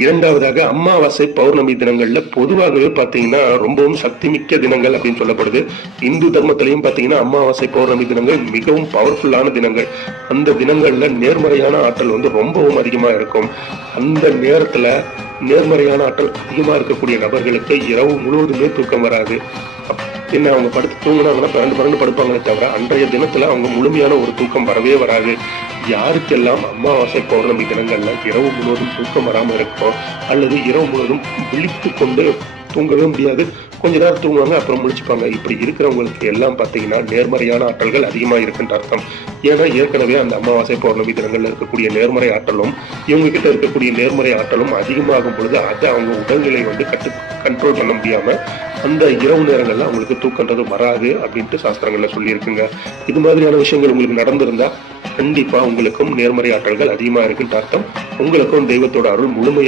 இரண்டாவதாக அமாவாசை பௌர்ணமி தினங்கள்ல பொதுவாகவே பாத்தீங்கன்னா ரொம்பவும் சக்தி மிக்க தினங்கள் அப்படின்னு சொல்லப்படுது. இந்து தர்மத்திலையும் பாத்தீங்கன்னா அமாவாசை பௌர்ணமி தினங்கள் மிகவும் பவர்ஃபுல்லான தினங்கள். அந்த தினங்கள்ல நேர்மறையான ஆற்றல் ரொம்பவும் அதிகமா இருக்கும். அந்த நேரத்துல நேர்மறையான ஆற்றல் அதிகமா இருக்கக்கூடிய நபர்களுக்கு இரவு முழுவதுமே தூக்கம் வராது. என்ன அவங்க படுத்து தூங்கினாங்கன்னா பரண்டு படுப்பாங்களே தவிர அன்றைய தினத்துல அவங்க முழுமையான ஒரு தூக்கம் வரவே வராது. யாருக்கெல்லாம் அமாவாசை பௌர்ணமி தினங்கள்ல இரவு முழுவதும் தூக்கம் வராம இருக்கும், அல்லது இரவு முழுவதும் விழித்து கொண்டு தூங்கவே முடியாது, கொஞ்ச நேரம் தூங்குவாங்க அப்புறம் முடிச்சுப்பாங்க, இப்படி இருக்கிறவங்களுக்கு எல்லாம் பார்த்தீங்கன்னா நேர்மறையான ஆற்றல்கள் அதிகமா இருக்குன்ற அர்த்தம். ஏன்னா ஏற்கனவே அந்த அமாவாசை பௌர்ணமி தினங்கள்ல இருக்கக்கூடிய நேர்மறை ஆற்றலும் இவங்க கிட்ட இருக்கக்கூடிய நேர்மறை ஆற்றலும் அதிகமாகும் பொழுது அதை அவங்க உடல்நிலை கண்ட்ரோல் பண்ண முடியாம அந்த இரவு நேரங்கள்ல அவங்களுக்கு தூக்கன்றது வராது அப்படின்ட்டு சாஸ்திரங்கள்ல சொல்லியிருக்குங்க. இது மாதிரியான விஷயங்கள் உங்களுக்கு நடந்திருந்தா கண்டிப்பா உங்களுக்கும் நேர்மறை ஆற்றல்கள் அதிகமா இருக்குன்ற அர்த்தம். உங்களுக்கும் தெய்வத்தோட அருள் முழுமையா